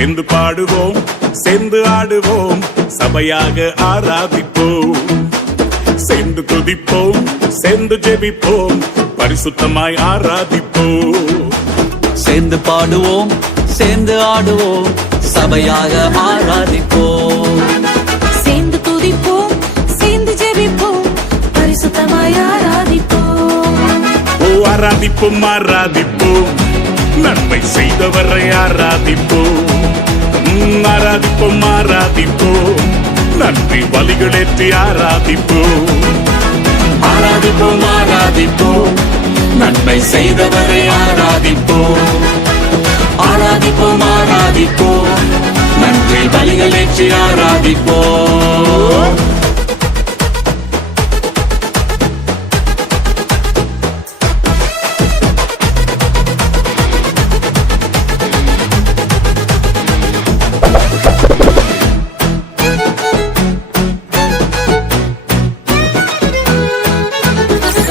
சேர்ந்து பாடுவோம், சேர்ந்து ஆடுவோம், சபையாக ஆராதிப்போம். சேர்ந்து துதிப்போம், சேர்ந்து ஜெபிப்போம், பரிசுத்தமாய் ஆராதிப்போம். சேர்ந்து பாடுவோம், சேர்ந்து ஆடுவோம், சபையாக ஆராதிப்போம். சேர்ந்து துதிப்போம், சேர்ந்து ஜெபிப்போம், பரிசுத்தமாய் ஆராதிப்போம். ஆராதிப்போம் ஆராதிப்போம், நன்மை செய்தவரை ஆராதிப்போம். ஆராதிப்போம் ஆராதிப்போம், நன்றி பலிகளேற்றி ஆராதிப்போம். ஆராதிப்போம் ஆராதிப்போம், நன்மை செய்தவரை ஆராதிப்போம். ஆராதிப்போம் ஆராதிப்போம், நன்றி பலிகளேற்றி ஆராதிப்போம்.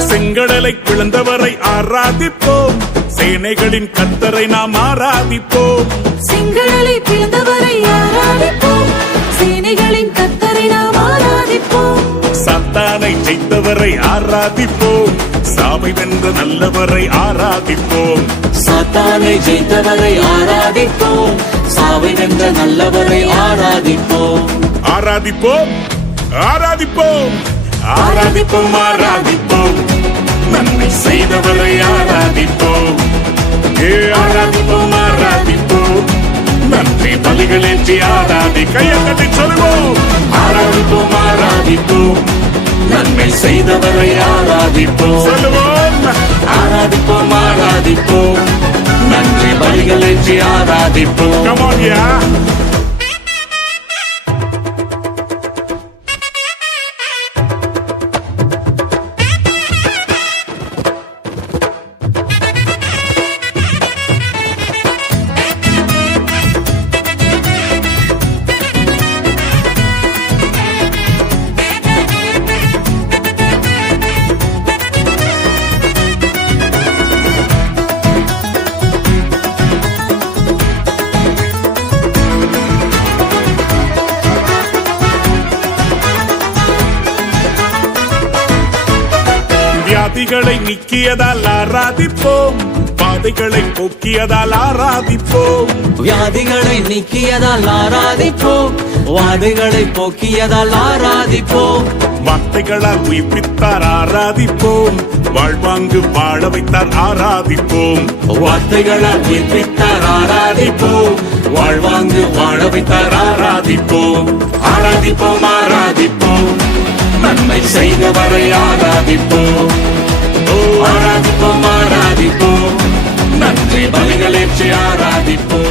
செங்கடலை பிளந்தவரை ஆராதிப்போம், சேனைகளின் கர்த்தரை நாம் ஆராதிப்போம். செங்கடலை பிளந்தவரை ஆராதிப்போம், சேனைகளின் கர்த்தரை நாம் ஆராதிப்போம். சாத்தானை ஜெயித்தவரை ஆராதிப்போம், சாவை வென்ற நல்லவரை ஆராதிப்போம். சாத்தானை ஜெயித்தவரை ஆராதிப்போம், சாவை வென்ற நல்லவரை ஆராதிப்போம். ஆராதிப்போம் ஆராதிப்போம் ஆராதிப்போம் ஆராதிப்போம், நன்மை செய்தவரை ஆராதிப்போம். ஆராதிப்போம் ஆராதிப்போம், நன்றி பலிகளேற்றி ஆராதி. கையக்கட்டி சொல்லுவோம். ஆராதிப்போம் ஆராதிப்போம், நன்மை செய்தவரை ஆராதிப்போம். சொல்லுவோம். ஆராதிப்போம் ஆராதிப்போம், நன்றி பலிகளேற்றி ஆராதிப்போம். Come on, yeah. வியாதிகளை நீக்கியதால் ஆராதிப்போம், பாதைகளை போக்கியதால் ஆராதிப்போம். வியாதிகளை நீக்கியதால் ஆராதிப்போம், வாதைகளை போக்கியதால் ஆராதிப்போம். வார்த்தைகளால் உயிர்ப்பித்தார் ஆராதிப்போம், வாழ்வாங்கு வாழ வைத்தார் ஆராதிப்போம். வார்த்தைகளால் உயிர்ப்பித்தார் ஆராதிப்போம், வாழ்வாங்கு வாழ வைத்தார் ஆராதிப்போம். ஆராதிப்போம் ஆராதிப்போம், நன்மை செய்தவரை ஆராதிப்போம். ஆராதிப்போம் ஆராதிப்போம், நன்றி பலிகளேற்றி ஆராதிப்போம்.